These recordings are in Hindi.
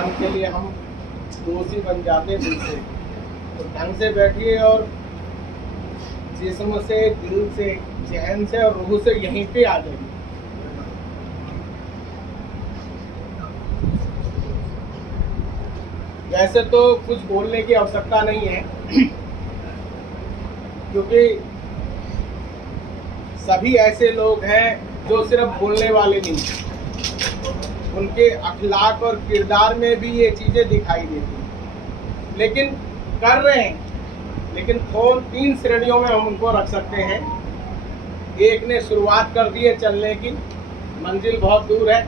इंसान के लिए हम दोषी बन जाते हैं दिल से। तो ढंग से बैठिए और जिस्म से, दिल से, जहन से और रूह से यहीं पे आ जाइए। वैसे तो कुछ बोलने की आवश्यकता नहीं है, क्योंकि सभी ऐसे लोग हैं जो सिर्फ बोलने वाले नहीं, उनके अखलाक और किरदार में भी ये चीज़ें दिखाई देती हैं, लेकिन कर रहे हैं। लेकिन तीन श्रेणियों में हम उनको रख सकते हैं। एक ने शुरुआत कर दी है चलने की, मंजिल बहुत दूर है।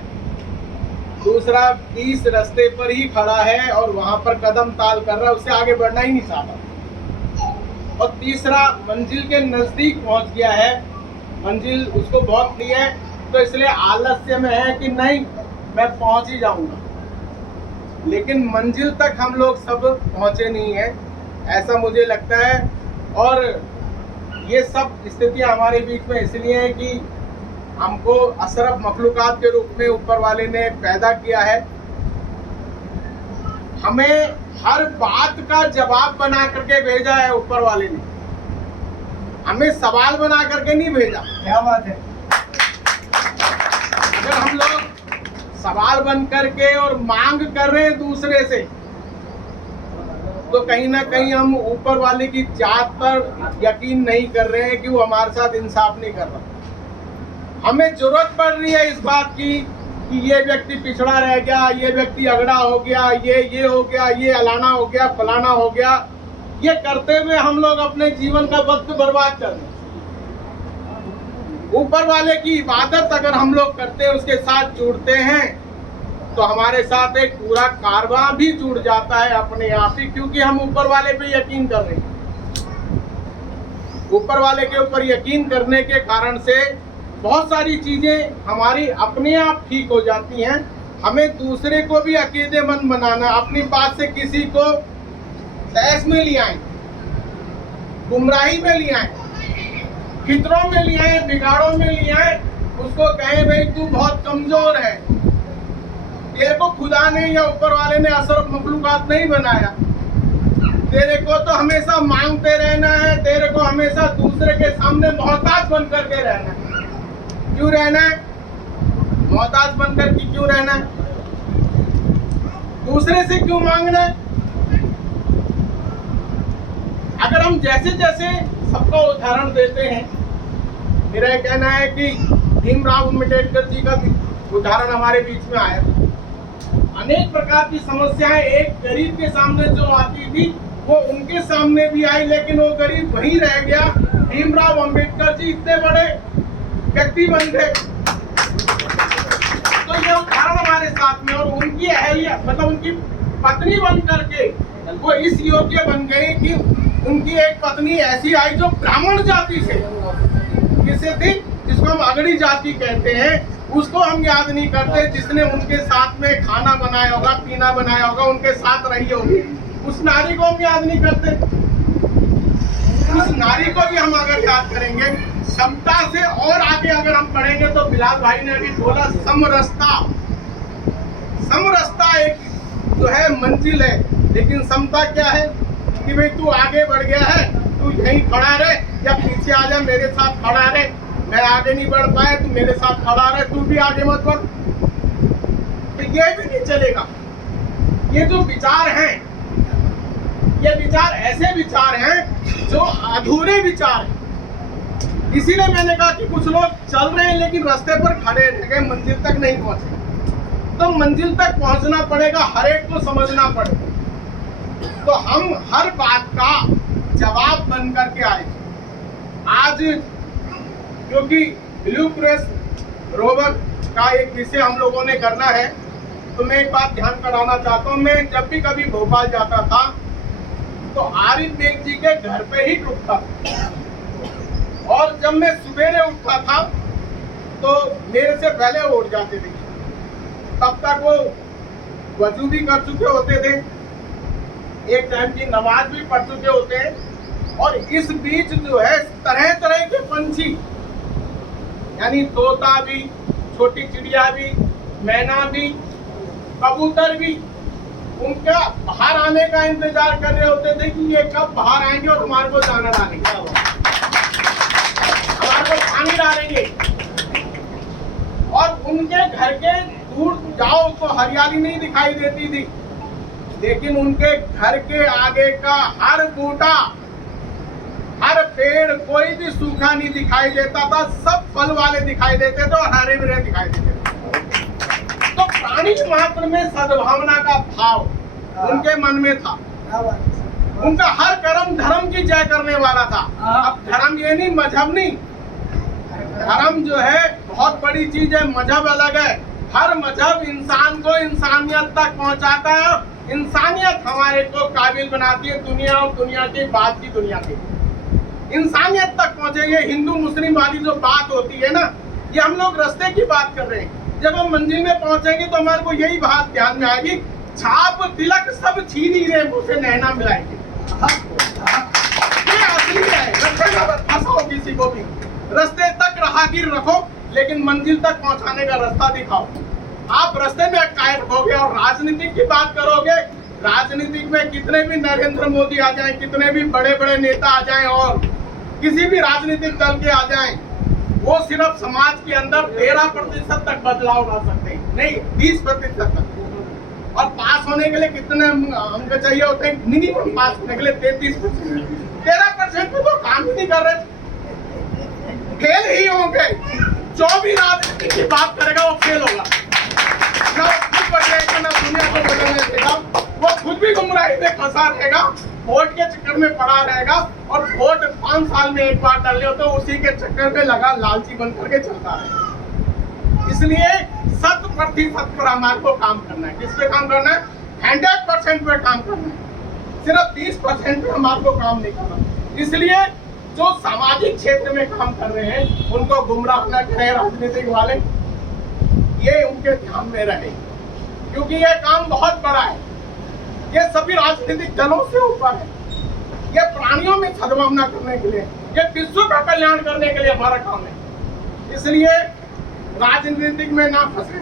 दूसरा 20 रास्ते पर ही खड़ा है और वहाँ पर कदम ताल कर रहा है, उससे आगे बढ़ना ही नहीं चाहता। और तीसरा मंजिल के नज़दीक पहुँच गया है, मंजिल उसको बहुत ली है, तो इसलिए आलस्य में है कि नहीं मैं पहुँच ही जाऊँगा। लेकिन मंजिल तक हम लोग सब पहुँचे नहीं हैं, ऐसा मुझे लगता है। और ये सब स्थितियाँ हमारे बीच में इसलिए है कि हमको अशरफ मखलूकात के रूप में ऊपर वाले ने पैदा किया है। हमें हर बात का जवाब बना करके भेजा है ऊपर वाले ने, हमें सवाल बना करके नहीं भेजा। क्या बात है। अगर हम लोग सवाल बन करके और मांग कर रहे हैं दूसरे से, तो कहीं ना कहीं हम ऊपर वाले की जात पर यकीन नहीं कर रहे हैं कि वो हमारे साथ इंसाफ नहीं कर रहा। हमें जरूरत पड़ रही है इस बात की कि ये व्यक्ति पिछड़ा रह गया, ये व्यक्ति अगड़ा हो गया, ये हो गया, ये अलाना हो गया, फलाना हो गया। ये करते हुए हम लोग अपने जीवन का वक्त बर्बाद कर रहे हैं। ऊपर वाले की इबादत अगर हम लोग करते हैं, उसके साथ जुड़ते हैं, तो हमारे साथ एक पूरा कारवां भी जुड़ जाता है अपने आप ही, क्योंकि हम ऊपर वाले पे यकीन कर रहे हैं। ऊपर वाले के ऊपर यकीन करने के कारण से बहुत सारी चीजें हमारी अपने आप ठीक हो जाती हैं। हमें दूसरे को भी अकीदेमंद बनाना, अपनी बात से किसी को तहस में ले आए, गुमराही में ले आए, फितरों में ले आए, बिगाड़ों में ले आए, उसको कहें भाई तू बहुत कमजोर है, तेरे को खुदा ने या ऊपर वाले ने अशरफ मखलूकात नहीं बनाया, तेरे को तो हमेशा मांगते रहना है, तेरे को हमेशा दूसरे के सामने मोहताज बन करके रहना है। क्यों रहना है? मोहताज बनकर के क्यों रहना है? दूसरे से क्यों मांगना है? अगर हम जैसे जैसे सबका उदाहरण देते हैं, मेरा यह कहना है कि भीमराव अम्बेडकर जी का भी उदाहरण हमारे बीच में आया। अनेक प्रकार की समस्याएं एक गरीब के सामने जो आती थी, वो उनके सामने भी आई, लेकिन वो गरीब वहीं रह गया। भीमराव अम्बेडकर जी इतने बड़े व्यक्ति बन गए। तो ये उदाहरण हमारे साथ में, और उनकी अहलिया मतलब उनकी पत्नी बन करके वो इस योग्य बन गई कि उनकी एक पत्नी ऐसी आई जो ब्राह्मण जाति से, किसे थी, जिसको हम अगड़ी जाति कहते हैं, उसको हम याद नहीं करते, जिसने उनके साथ में खाना बनाया होगा, पीना बनाया होगा, उनके साथ रही होगी, उस नारी को हम याद नहीं करते। उस नारी को भी हम अगर याद करेंगे, समता से और आगे अगर हम पढ़ेंगे, तो बिलाल भाई ने अभी बोला समरसता। समरसता एक जो है मंजिल है, लेकिन समता क्या है कि भाई तू आगे बढ़ गया है, तू यहीं खड़ा रहे, या पीछे आ जा, मेरे साथ खड़ा रहे, मैं आगे नहीं बढ़ पाया, तू मेरे साथ खड़ा रहे, तू भी आगे मत बढ़। तो ये भी नहीं चलेगा। ये जो विचार हैं, ये विचार ऐसे विचार हैं जो अधूरे विचार हैं। इसीलिए मैंने कहा कि कुछ लोग चल रहे हैं लेकिन रास्ते पर खड़े रह गए, मंजिल तक नहीं पहुंचे। तो मंजिल तक पहुंचना पड़ेगा, हर एक को समझना पड़ेगा। तो हम हर बात का जवाब बन करके आए। आज क्योंकि ब्लू प्रेस रोवर का एक विषय हम लोगों ने करना है, तो मैं एक बात ध्यान कराना चाहता हूँ। मैं जब भी कभी भोपाल जाता था, तो आरिफ बेग जी के घर पे ही रुकता था, और जब मैं सवेरे उठता था तो मेरे से पहले वो उठ जाते थे। तब तक वो वजू भी कर चुके होते थे, एक टाइम की नमाज भी पढ़ चुके होते हैं, और इस बीच जो है तरह तरह के पंछी, यानी तोता भी, छोटी चिड़िया भी, मैना भी, कबूतर भी, उनका बाहर आने का इंतजार कर रहे होते थे कि ये कब बाहर आएंगे और हमारे को जाना डालेंगे, हमारे को पानी डालेंगे। और उनके घर के दूर जाओ तो हरियाली नहीं दिखाई देती थी, लेकिन उनके घर के आगे का हर बूटा, हर पेड़, कोई भी सूखा नहीं दिखाई देता था, सब फल वाले दिखाई देते थे और हरे भरे दिखाई देते थे। तो प्राणी मात्र में सद्भावना का भाव उनके मन में था। उनका हर कर्म धर्म की जय करने वाला था। अब धर्म ये नहीं, मजहब नहीं, धर्म जो है बहुत बड़ी चीज है, मजहब अलग है। हर मजहब इंसान को इंसानियत तक पहुंचाता है, इंसानियत हमारे को काबिल बनाती है दुनिया और दुनिया के बाद की दुनिया की इंसानियत तक पहुंचे। ये हिंदू मुस्लिम वाली जो बात होती है ना, ये हम लोग रास्ते की बात कर रहे हैं। जब हम मंजिल में पहुंचेंगे तो हमारे को यही बात ध्यान में आएगी, छाप तिलक सब छीन ही रहे, मुझसे नैना मिलाएंगे। ये असली है, फंसाओ किसी को भी, रास्ते तक राहगीर रखो, लेकिन मंजिल तक पहुंचाने का रास्ता दिखाओ। आप रास्ते में अटकाए रखोगे और राजनीतिक की बात करोगे, राजनीतिक में कितने भी नरेंद्र मोदी आ जाएं, कितने भी बड़े बड़े नेता आ जाएं और किसी भी राजनीतिक दल के आ जाएं, वो सिर्फ समाज के अंदर 13% तक बदलाव ला सकते हैं, नहीं 20% तक। और पास होने के लिए कितने अंक चाहिए होते हैं? मिनिमम पास होने के लिए 33%। 13% पे तो काम ही नहीं कर रहे, फेल ही होंगे। जो भी राजनीति की बात करेगा वो फेल होगा, ना खुद बदलेगा ना दुनिया को बदलने देगा, वो खुद भी गुमराही में फंसा रहेगा, वोट के चक्कर में पड़ा रहेगा। और वोट 5 साल में एक बार डाले हो तो उसी के चक्कर में लगा लालची बन करके चलता है। इसलिए 100% पर हमारे को काम करना है। किस पे काम करना है? 100% पे काम करना है, सिर्फ 20% पे हमारे को काम नहीं करना। इसलिए जो सामाजिक क्षेत्र में काम कर रहे हैं उनको गुमराह न करें राजनीतिक वाले, ये उनके ध्यान में रहे, क्योंकि ये काम बहुत बड़ा है। ये सभी राजनीतिक दलों से ऊपर है। ये प्राणियों में सद्भावना करने के लिए, ये विश्व का कल्याण करने के लिए हमारा काम है। इसलिए राजनीतिक में ना फंसे।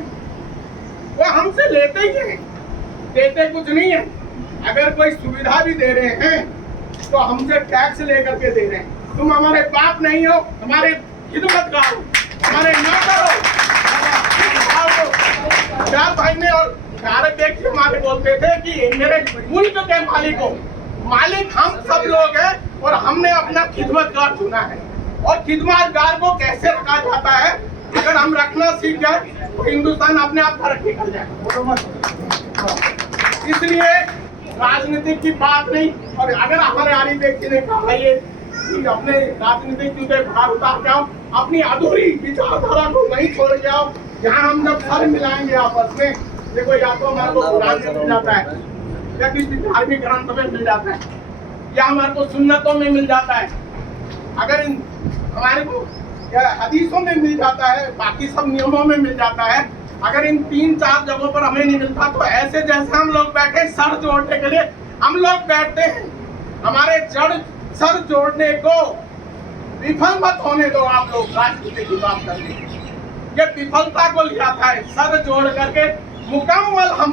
वो हमसे लेते ही हैं, देते कुछ नहीं है। अगर कोई सुविधा भी दे रहे हैं तो हमसे टैक्स लेकर के दे रहे हैं। तुम हमारे बाप नहीं हो, हमारे खिदमतगार हो, हमारे नौकर हो। चार भाई ने और भारत देख के हमारे बोलते थे कि मेरे मुल्क के मालिक हो। मालिक हम सब लोग हैं और हमने अपना खिदमतगार चुना है। और खिदमतगार को कैसे रखा जाता है, अगर हम रखना सीख जाए तो हिंदुस्तान अपने आप तरक्की कर जाए। इसलिए राजनीतिक की बात नहीं। और अगर हमारे आली व्यक्ति ने कहा ये कि अपने राजनीतिक जूते बाहर उतार के आओ, अपनी अधूरी विचारधारा को वहीं छोड़ के आओ। यहाँ हम जब सर मिलाएंगे आपस में, देखो या तो हमारे को कुरान में मिल जाता है, या किसी धार्मिक ग्रंथ में मिल जाता है, या हमारे को सुन्नतों में मिल जाता है, अगर हमारे को हदीसों में मिल जाता है, बाकी सब नियमों में मिल जाता है। अगर इन 3-4 जगहों पर हमें नहीं मिलता तो ऐसे जैसे हम लोग बैठे सर जोड़ने के लिए हम लोग बैठते हैं, हमारे जड़ सर जोड़ने को विफल मत होने दो। आप लोग राजनीति की बात करते हैं, ये विफलता को ले आता है। सर जोड़ करके मुकम्मल हम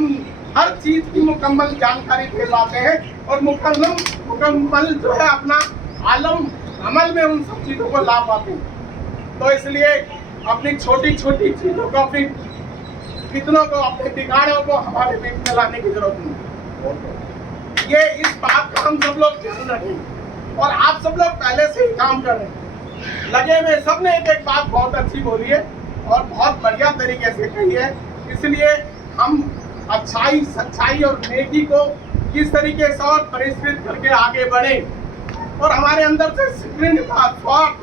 हर चीज की मुकम्मल जानकारी दे पाते हैं और मुकम्मल जो है अपना आलम अमल में उन सब चीजों को ला पाते हैं। तो इसलिए अपनी छोटी छोटी चीजों को, अपनी फितनों को, अपने बिगाड़ों को हमारे बीच में लाने की जरूरत नहीं। ये इस बात का हम सब लोग ध्यान रखें। और आप सब लोग पहले से ही काम कर रहे हैं, लगे हुए। सबने एक बात बहुत अच्छी बोली है और बहुत बढ़िया तरीके से कही है। इसलिए हम अच्छाई, सच्चाई और नेकी को किस तरीके से और परिष्कृत करके आगे बढ़े और हमारे अंदर से स्वार्थ,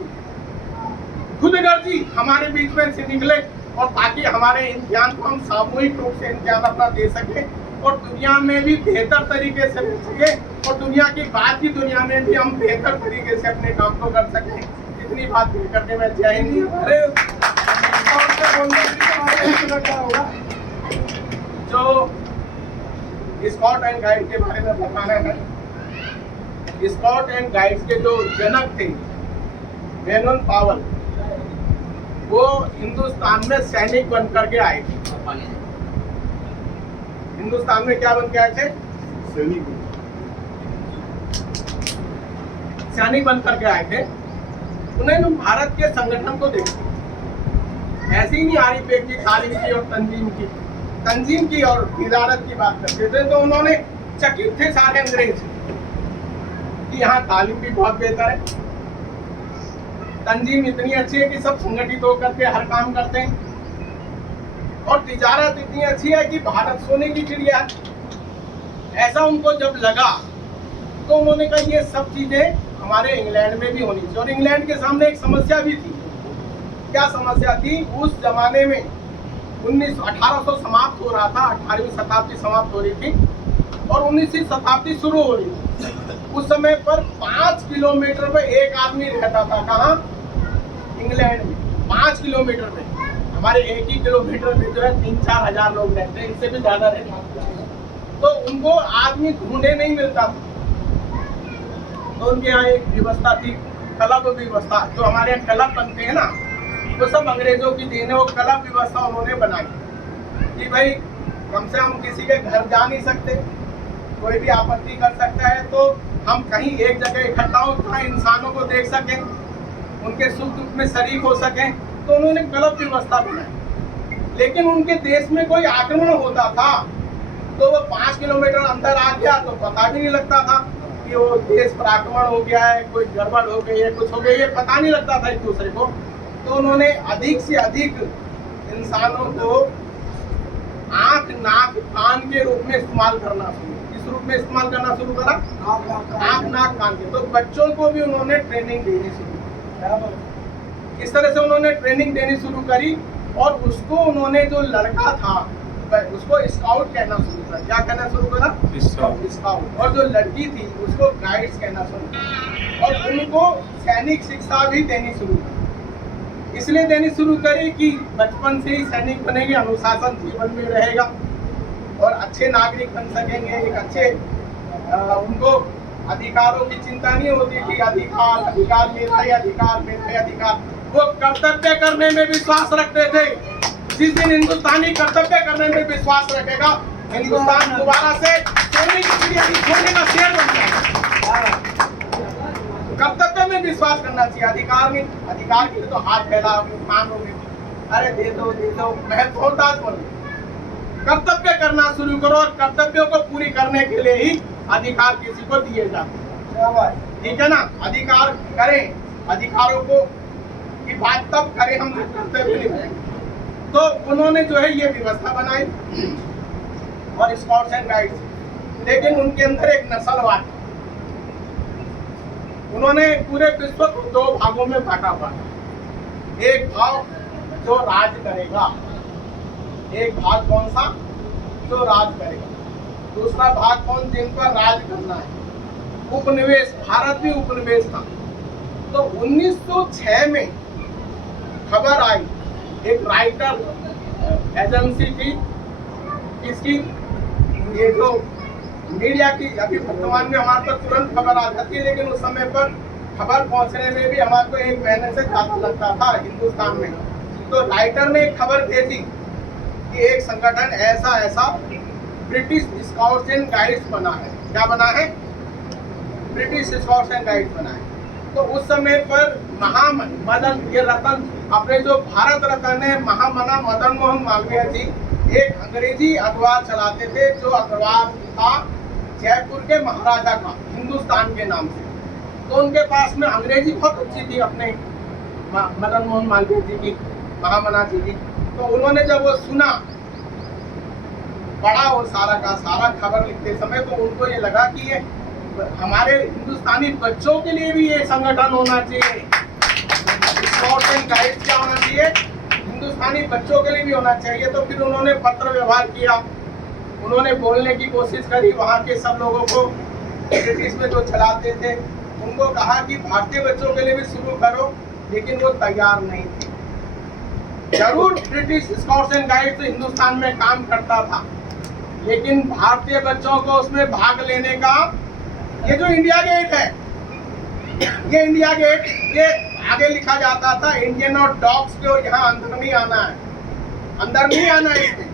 खुदगर्जी हमारे बीच में से निकले, और ताकि हमारे इम्तिहान को हम सामूहिक रूप से इम्तिहान अपना दे सके और दुनिया में भी बेहतर तरीके से रह सके और दुनिया की बाद की दुनिया में भी हम बेहतर तरीके से अपने काम को कर सकें। इतनी बात करके मैं जय हिंद। जो स्काउट एंड गाइड के बारे में बताना है, स्काउट एंड गाइड के जो जनक थे बेनोन पावल, वो हिंदुस्तान में सैनिक बनकर के आए थे। हिंदुस्तान में क्या बन के आए थे? सैनिक बन करके आए थे। उन्हें जो भारत के संगठन को देखते, ऐसी नहीं आरी पेट की, तालीम की और तंजीम की और इदारत की बात करते थे, तो उन्होंने चकित थे सारे अंग्रेज कि यहाँ तालीम भी बहुत बेहतर है, तंजीम इतनी अच्छी है कि सब संगठित होकर के हर काम करते हैं, और तिजारत इतनी अच्छी है कि भारत सोने की चिड़िया है। ऐसा उनको जब लगा तो उन्होंने कहा ये सब चीजें हमारे इंग्लैंड में भी होनी चाहिए। और इंग्लैंड के सामने एक समस्या भी थी। क्या समस्या थी? उस जमाने में 1800 समाप्त हो रहा था, 18वीं शताब्दी समाप्त हो रही थी और 19वीं शताब्दी शुरू हो रही थी। उस समय पर 5 किलोमीटर पे एक आदमी रहता था। कहाँ? इंग्लैंड में 5 किलोमीटर में। हमारे एक ही किलोमीटर में जो है 3-4 हजार लोग रहते हैं, इससे भी ज्यादा रहते हैं। तो उनको आदमी ढूंढे नहीं मिलता था। तो उनके यहाँ एक व्यवस्था थी, क्लब व्यवस्था। जो हमारे यहाँ क्लब बनते हैं ना, वो सब अंग्रेजों की देन है। वो क्लब व्यवस्था उन्होंने बनाई कि भाई कम से हम किसी के घर जा नहीं सकते, कोई भी आपत्ति कर सकता है, तो हम कहीं एक जगह इकट्ठा हो, जहाँ इंसानों को देख सकें, उनके सुख दुख में शरीक हो सकें। तो उन्होंने क्लब व्यवस्था बनाई। लेकिन उनके देश में कोई आक्रमण होता था तो वो 5 किलोमीटर अंदर आ गया तो पता भी नहीं लगता था कि वो देश पर आक्रमण हो गया है, कोई गड़बड़ हो गई है, कुछ हो गया, ये पता नहीं लगता था एक दूसरे को। तो उन्होंने अधिक से अधिक इंसानों को आंख नाक कान के रूप में इस्तेमाल करना शुरू। किस रूप में इस्तेमाल करना शुरू करा? आंख नाक कान के। तो बच्चों को भी उन्होंने ट्रेनिंग देनी शुरू की। इस तरह से उन्होंने ट्रेनिंग देनी शुरू करी और उसको उन्होंने, जो लड़का था उसको स्काउट कहना शुरू करा। क्या कहना शुरू करा? स्काउट। और जो लड़की थी उसको गाइड्स कहना शुरू करा। और उनको सैनिक शिक्षा भी देनी शुरू करी। इसलिए देनी शुरू करी कि बचपन से ही सैनिक बनेंगे, अनुशासन जीवन में रहेगा और अच्छे नागरिक बन सकेंगे। एक अच्छे उनको अधिकारों की चिंता नहीं होती कि अधिकार मिल रहे, अधिकार। वो कर्तव्य करने में विश्वास रखते थे। जिस दिन हिंदुस्तानी कर्तव्य करने में विश्वास रखेगा, हिंदुस्तान दोबारा से सोने का शेर बन जाएगा। कर्तव्य में विश्वास करना चाहिए, अधिकार नहीं। अधिकार के लिए तो हाथ फैला मांगोगे, अरे दे दो, महत्वपूर्ण बोलो। कर्तव्य करना शुरू करो और कर्तव्यों को पूरी करने के लिए ही अधिकार किसी को दिए जाते हैं। ठीक है ना? अधिकार करें, अधिकारों को की बात तब करें हम कर्तव्य निभाएंगे। तो उन्होंने जो है ये व्यवस्था बनाई और स्काउट्स एंड गाइड्स। लेकिन उनके अंदर एक नस्लवाद, उन्होंने पूरे विश्व को 2 भागों में बांटा हुआ। एक भाग जो राज करेगा, एक भाग कौन सा? जो राज करेगा। दूसरा भाग कौन? जिन पर राज करना है। उपनिवेश, भारत भी उपनिवेश था। तो 1906 में खबर आई, एक राइटर एजेंसी थी, इसकी ये जो मीडिया की, अभी वर्तमान में हमारे पास तुरंत खबर आ जाती है, लेकिन उस समय पर खबर पहुंचने में भी हमारे को 1 महीने से ज्यादा लगता था हिंदुस्तान में। तो राइटर ने एक खबर भेजी कि एक संगठन ऐसा ब्रिटिश स्काउट्स एंड गाइड्स बना है। क्या बना है? ब्रिटिश स्काउट्स एंड गाइड्स बना है। तो उस समय पर महामदन, ये रतन, अपने जो भारत रत्न है महामना मदन मोहन मालवीय जी, एक अंग्रेजी अखबार चलाते थे, जो अखबार था जयपुर के महाराजा का, हिंदुस्तान के नाम से। तो उनके पास में अंग्रेजी बहुत अच्छी थी अपने मदन मोहन मालवीय जी की, महामना जी की। तो उन्होंने जब वो सुना, पढ़ा वो सारा का सारा खबर लिखते समय, तो उनको ये लगा कि ये हमारे हिंदुस्तानी बच्चों के लिए भी ये संगठन होना चाहिए। स्काउट्स एंड गाइड्स क्या होना चाहिए? हिंदुस्तानी बच्चों के लिए भी होना चाहिए। तो फिर उन्होंने पत्र व्यवहार किया, उन्होंने बोलने की कोशिश करी वहाँ के सब लोगों को, ब्रिटिश में जो चलाते थे उनको कहा कि भारतीय बच्चों के लिए भी शुरू करो, लेकिन वो तैयार नहीं थे। जरूर British scouts and guides Hindustan में काम करता था, लेकिन भारतीय बच्चों को उसमें भाग लेने का, ये जो इंडिया गेट है, ये इंडिया गेट, ये आगे लिखा जाता था इंडियन और डॉग्स को यहाँ अंदर नहीं आना है, अंदर नहीं आना है इसमें।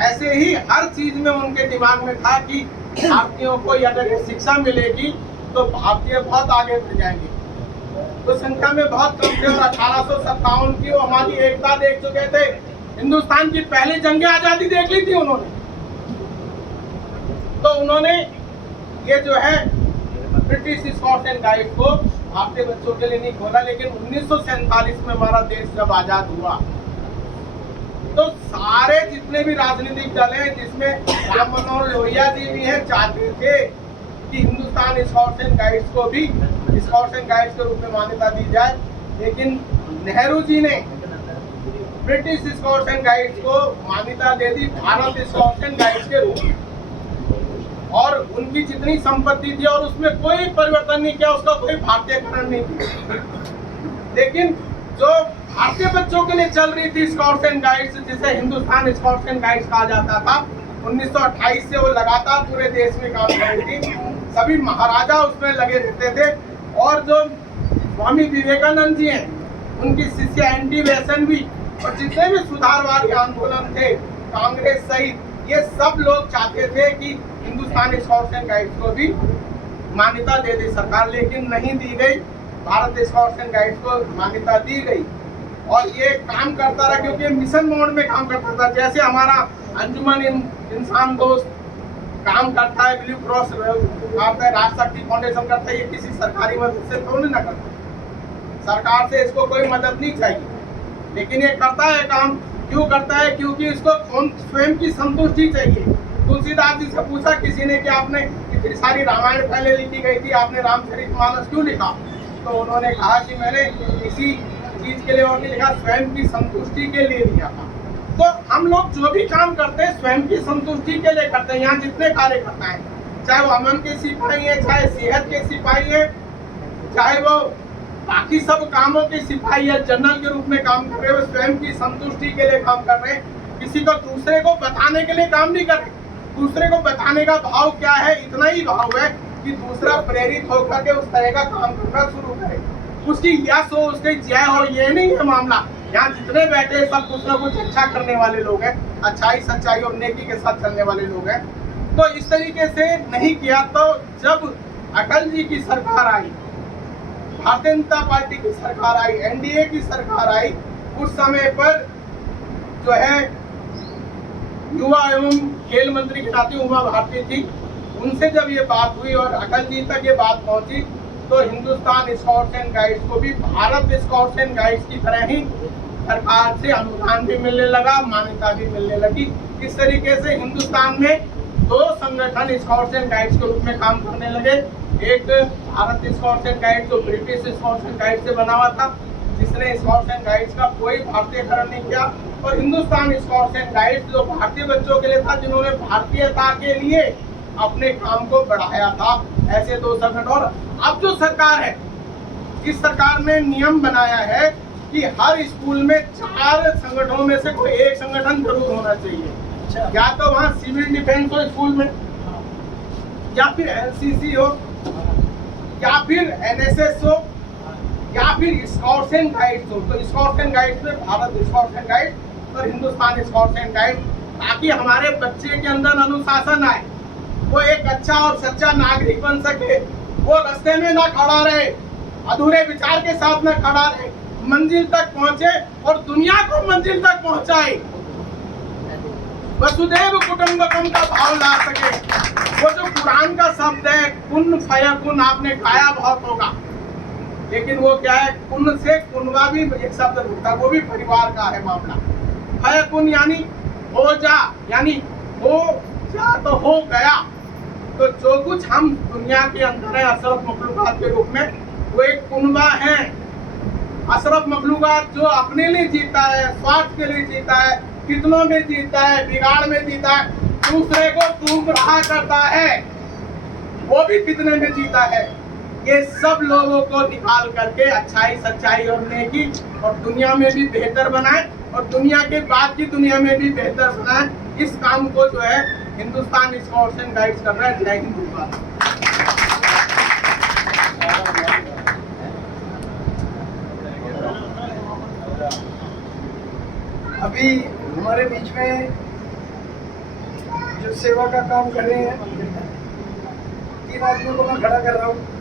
ऐसे ही हर चीज में उनके दिमाग में था कि भारतीयों को अगर ये शिक्षा मिलेगी तो भारतीय बहुत आगे बढ़ जाएंगे। तो संख्या में बहुत कम थे और 1857 की वो हमारी एकता देख चुके थे। हिंदुस्तान की पहली जंग आजादी देख ली थी उन्होंने। तो उन्होंने ये जो है ब्रिटिश स्कॉट्स एंड गाइड्स को भारतीय बच्चों के लिए नहीं खोला, लेकिन 1947 में हमारा देश जब आजाद हुआ तो सारे जितने भी राजनीतिक दल हैं, जिसमें राम मनोहर लोहिया जी भी हैं, चाहते थे कि हिंदुस्तान स्कॉट्स एंड गाइड्स को भी स्कॉट्स एंड गाइड्स के रूप में मान्यता दी जाए, लेकिन नेहरू जी ने ब्रिटिश स्कॉट्स एंड गाइड्स को मान्यता दे दी भारत स्कॉट्स एंड गाइड्स के रूप में। और उनकी जितनी संपत्ति थी और उसमें कोई परिवर्तन नहीं किया, उसका कोई भारतीयकरण नहीं किया। लेकिन जो भारतीय बच्चों के लिए चल रही थी स्कॉट्स एंड गाइड्स, जिसे हिंदुस्तान स्कॉट्स एंड गाइड्स कहा जाता था, 1928 से वो लगातार पूरे देश में काम कर रही थी। सभी महाराजा उसमें लगे रहते थे और जो स्वामी विवेकानंद जी हैं, उनकी शिष्य एंटी बेसेंट और जितने भी सुधारवादी आंदोलन थे, कांग्रेस सहित, ये सब लोग चाहते थे कि हिंदुस्तान स्कॉट्स एंड गाइड्स को भी मान्यता दे दी सरकार, लेकिन नहीं दी गई। भारत स्कॉट्स एंड गाइड्स को मान्यता दी गई और ये काम करता रहा, क्योंकि मिशन मोड में काम करता था। जैसे हमारा अंजुमन इंसान दोस्त काम करता है, ब्लू क्रॉस करता है, राज शक्ति फाउंडेशन करता है, ये किसी सरकारी मदद से थोड़ी ना करता। सरकार से इसको कोई मदद नहीं चाहिए, लेकिन ये करता है काम। क्यों करता है? क्योंकि इसको स्वयं की संतुष्टि चाहिए। तुलसीदास जी से पूछा किसी ने कि आपने इतनी सारी रामायण पहले लिखी गई थी, आपने रामचरितमानस क्यों लिखा? तो उन्होंने कहा कि मैंने किसी चीज के लिए और नहीं लिखा, स्वयं की संतुष्टि के लिए लिखा था। तो हम लोग जो भी काम करते हैं स्वयं की संतुष्टि के लिए करते हैं। यहाँ जितने कार्यकर्ता हैं, चाहे वो अमन के सिपाही हैं, चाहे सेहत के सिपाही हैं, चाहे वो बाकी सब कामों के सिपाही या जनरल के रूप में काम कर रहे हैं, वो स्वयं की संतुष्टि के लिए काम कर रहे हैं। किसी को दूसरे को बताने के लिए काम नहीं कर रहे। दूसरे को बताने का भाव क्या है? इतना ही भाव है कि दूसरा प्रेरित होकर के उस तरह का काम करना शुरू करे, उसकी यश हो, उसकी जय हो। ये नहीं है मामला। यहाँ जितने बैठे सब कुछ ना कुछ अच्छा करने वाले लोग हैं, अच्छाई सच्चाई और नेकी के साथ चलने वाले लोग हैं। तो इस तरीके से नहीं किया। तो जब अटल जी की सरकार आई, भारतीय जनता पार्टी की सरकार आई, एनडीए की सरकार आई, उस समय पर जो है युवा एवं खेल मंत्री के नाते उमा भारती थी। उनसे जब ये बात हुई और अटल जी तक ये बात पहुंची, तो हिंदुस्तान स्काउट्स एंड गाइड्स को भी भारत स्काउट्स एंड गाइड्स की तरह ही सरकार से अनुदान भी मिलने लगा, मान्यता भी मिलने लगी। इस तरीके से हिंदुस्तान में दो संगठन स्काउट्स एंड गाइड्स के रूप में काम करने लगे। एक भारत स्काउट्स एंड गाइड्स जो ब्रिटिश स्काउट्स एंड गाइड्स से बना हुआ था, जिसने स्काउट्स एंड गाइड्स का कोई भारतीयकरण नहीं किया, और हिंदुस्तान स्काउट्स एंड गाइड्स जो भारतीय बच्चों के लिए था, जिन्होंने भारतीयता के लिए अपने काम को बढ़ाया था। ऐसे दो संगठन। और अब जो सरकार है, इस सरकार ने नियम बनाया है कि हर स्कूल में 4 संगठनों में से कोई एक संगठन जरूर होना चाहिए। या तो वहाँ सिविल डिफेंस हो स्कूल में, या फिर एनसीसी हो, या फिर एनएसएस हो, या फिर स्काउट्स एंड गाइड्स हो। तो स्काउट्स एंड गाइड्स में भारत स्काउट्स एंड गाइड्स और हिंदुस्तान स्काउट्स एंड गाइड्स, ताकि हमारे बच्चे के अंदर अनुशासन आए, वो एक अच्छा और सच्चा नागरिक बन सके, वो रास्ते में ना खड़ा रहे, अधूरे विचार के साथ ना खड़ा रहे, मंजिल तक पहुंचे और दुनिया को मंजिल तक पहुंचाए, वसुधैव कुटुंबकम का भाव ला सके। वो जो कुरान का शब्द है कुन फयकुन, आपने गाया बहुत होगा, लेकिन वो क्या है? कुन से कुनवा भी एक शब्द होता है, वो भी परिवार का है मामला। फयकुन यानी हो जा, यानी हो जा तो हो गया। तो जो कुछ हम दुनिया के अंदर है अशरफ मखलूकात के रूप में, वो एक कुनवा है। अशरफ मखलूकात जो अपने लिए जीता है, स्वार्थ के लिए जीता है, कितनों में जीता है, बिगाड़ में जीता है, दूसरे को गुमराह करता है, वो भी कितने में जीता है। ये सब लोगों को निकाल करके अच्छाई सच्चाई और नेकी और दुनिया में भी बेहतर बनाए और दुनिया के बाद की दुनिया में भी बेहतर बनाए, इस काम को जो है हिंदुस्तान स्काउट्स एंड गाइड्स कर रहा है। जय हिंद। अभी हमारे बीच में सेवा का काम कर रहे हैं। 3 आदमियों को मैं खड़ा कर रहा हूँ।